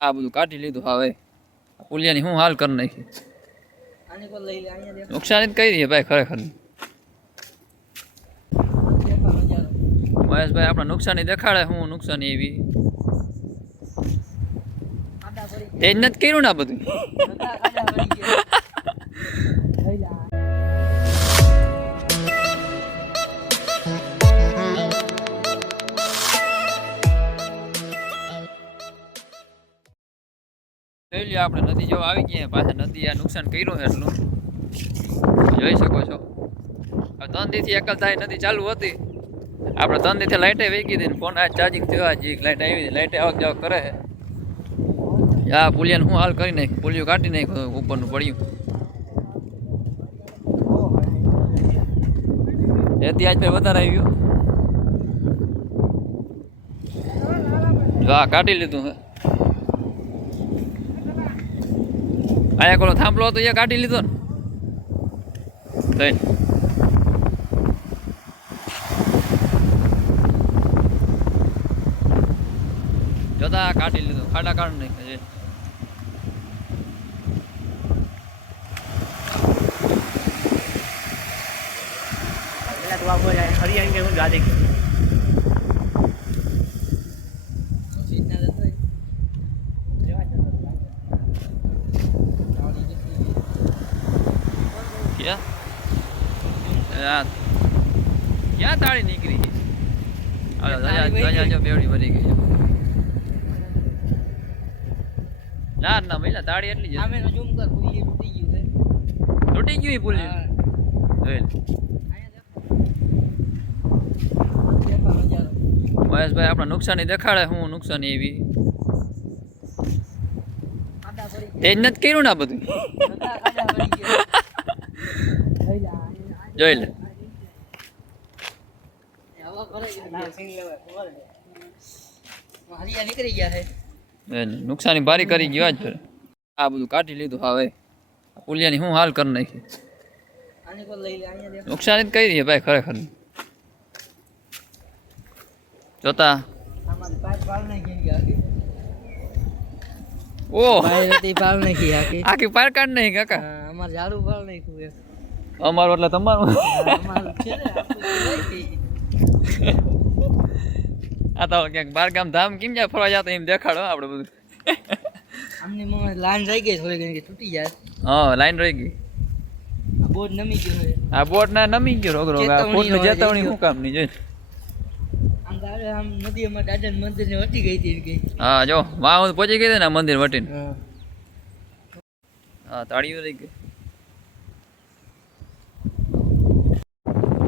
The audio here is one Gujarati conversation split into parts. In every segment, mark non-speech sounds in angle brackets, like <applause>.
આ બધું કાઢી લીધું. હવે પુલિયાની શું હાલ કરી નાખી. નુકસાન જ કરી રહી ભાઈ ખરેખર. મહેશભાઈ આપણે નુકસાની દેખાડે હું નુકસાની એવી. તે જ નથી કર્યું ને આ બધું. <laughs> જોઈ લ્યો, આપણે નદી જેવા આવી ગયા પાછા નદી આ નુકસાન કર્યું એટલું. જોઈ શકો છો. ત્રણ દીથી એકલતા નદી ચાલુ હતી. આપણે ત્રણ દીથી લાઇટે વેગી હતી ને ફોન આ ચાર્જિંગ થયો આ જી લાઇટ આવી હતી. લાઇટે આવક જાવક કરે આ પુલિયાને હું હાલ કરી નાખ પુલિયું કાઢી નાખ ઉપરનું પડ્યું. એથી આજ ભાઈ વધારે આવ્યું હા કાઢી લીધું હે આયા કોલો થાંભલો હતો એ કાઢી લીધો ને. થઈ જોતા કાઢી લીધો, ખાડા કાઢ નહીં છે. પેલા તો આવો જાય હરિયાણી કે હું ગાડી સીધના જતો રેવા જતો ક્યાં આ ક્યાં તાળી નીકળી ગઈ? હાલો તાળી ધજા વહી ધજા જો બેવડી ભરી ગઈ છે. ના ના મહિલા તાળી એટલી જ સામે ઝૂમ કર પૂરી તૂટી ગયું છે. તૂટી ગયું પુલ હા. જોઈ લે. અહીંયા દેખો દેખા નજારો મહેશભાઈ આપણે નુકસાની દેખાડે શું નુકસાની એવી. આડા પડી તે જ નથી કર્યું ને આ બધું ગયા આડા પડી ગયા લઈ લે જોઈ લે. નુકસાની ભારી કરી ગયો આજ આ બધું કાઢી લીધું હવે. પુલિયાની શું હાલ કરી નાખી? નુકસાની જ કરી ભાઈ ખરેખર. જોતા. ઓ આખી. પાર કાઢ નહીં કાકા. હા, અમારે ઝાડુ પાલ નાખ્યું અમારું એટલે તમારું. હા, આ તો ક્યાંક બાર ગામ ધામ કેમ જાય ફરવા જતા એમ દેખાડો આપણે બધું. અમને લાઈન રહી ગઈ થોડી ઘણી તૂટી જાય. હા લાઈન રહી ગઈ. આ બોર્ડ નમી ગયો આ બોટ ના નમી ગયો રોગરો રોગ. આ ચેતવણી ને ચેતવણી છે. કામની જોઈ? આમ ગાડે આમ નદી અમારા દાદા મંદિર ને વટી ગઈ હતી કે. હા જો વાહ પહોંચી ગઈ હતી ને મંદિર વટીને. હા. હા તાળીઓ રહી ગઈ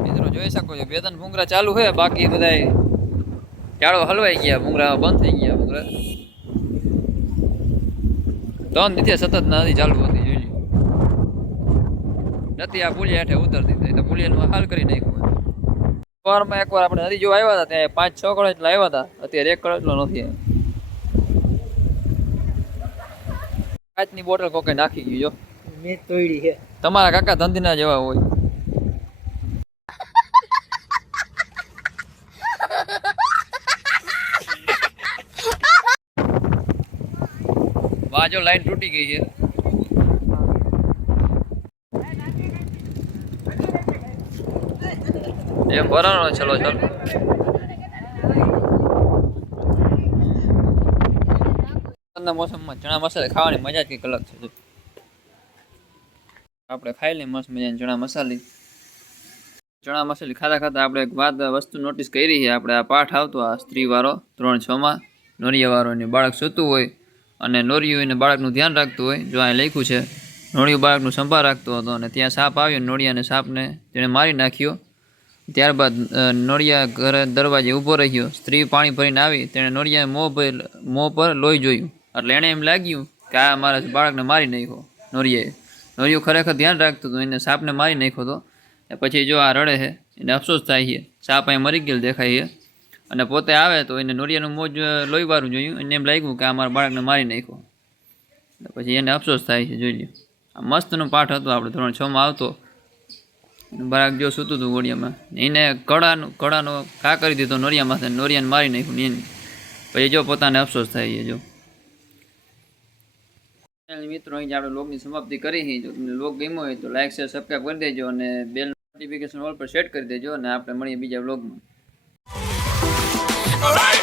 મિત્રો જોઈ શકો છો. બે ત્રણ ભૂંગરા ચાલુ છે બાકી બધા ચાળો હલવાઈ ગયા. ભૂંગરા બંધ થઈ ગયા ભૂંગરા ત્રણ દીથી સતત નથી ચાલુ હતી જોઈ. નથી આ પુલિયા હેઠે ઉતરતી થઈ તો પુલિયાનું હાલ કરી નાખ્યું સવારમાં એકવાર આપણે નદી જોવા આવ્યા હતા ત્યાં પાંચ છ કળો એટલા આવ્યા હતા. અત્યારે એક કળો એટલો નથી. કાચની બોટલ કોકે નાખી ગયું જો. મેં તોડી છે. તમારા કાકા ધંધીના જેવા હોય. વાહ જો લાઈન તૂટી ગઈ છે. એમ ભરાણો ચલો ચાલો. ઠંડા મોસમમાં ચણા મસાલા ખાવાની મજા જ કંઈક અલગ છે આપણે ખાઈ લઈએ મસ્ત મજાની ચણા મસાલી. ચણા મસાલી ખાતા ખાતા આપણે એક વસ્તુ નોટિસ કરી છે. આપણે આ પાઠ આવતો આ સ્ત્રીવાળો, ત્રણ છમાં નોરિયાવાળો ને બાળક સૂતું હોય. અને નોરિયું એને બાળકનું ધ્યાન રાખતું હોય, જો અહીં લખ્યું છે નોળિયું બાળકનું સંભાળ રાખતો હતો અને ત્યાં સાપ આવ્યો નોળિયાને સાપને તેણે મારી નાખ્યો. ત્યારબાદ નોળિયા ઘરે દરવાજે ઊભો રહ્યો. સ્ત્રી પાણી ભરીને આવી, તેણે નોળિયાએ મોં પર મોં પર લોહી જોયું. એટલે એણે એમ લાગ્યું કે આ મારા બાળકને મારી નાખ્યો, નોરિયાએ. નોરિયું ખરેખર ધ્યાન રાખતું હતું, એને સાપને મારી નાખ્યો હતો. પછી જો આ રડે છે, એને અફસોસ થાય છે. સાપ અહીં મરી ગયેલ દેખાય છે. અને પોતે આવે તો એને નોરિયાનું મોજ લોહીવાળું જોયું એને એમ લાગ્યું કે આ મારા બાળકને મારી નાખ્યો. પછી એને અફસોસ થાય છે, જોઈ લો આ મસ્તનો પાઠ હતો આપણે ધોરણ છમાં આવતો. બાળક જો સૂતું હતું ગોળિયામાં. એને કડાનું કડાનો કા કરી દીધો નોરિયામાં નોરિયાને મારી નાખ્યું એને. પછી જો પોતાને અફસોસ થાય છે, જો. મિત્રો, અહીં આપણે લોગની સમાપ્તિ કરી છે. જો તમને લોગ ગમ્યો હોય તો લાઈક શેર સબસ્ક્રાઈબ કરી દેજો અને બેલ નોટિફિકેશન ઓલ પર સેટ કરી દેજો અને આપણે મળીએ બીજા વ્લોગમાં Alright.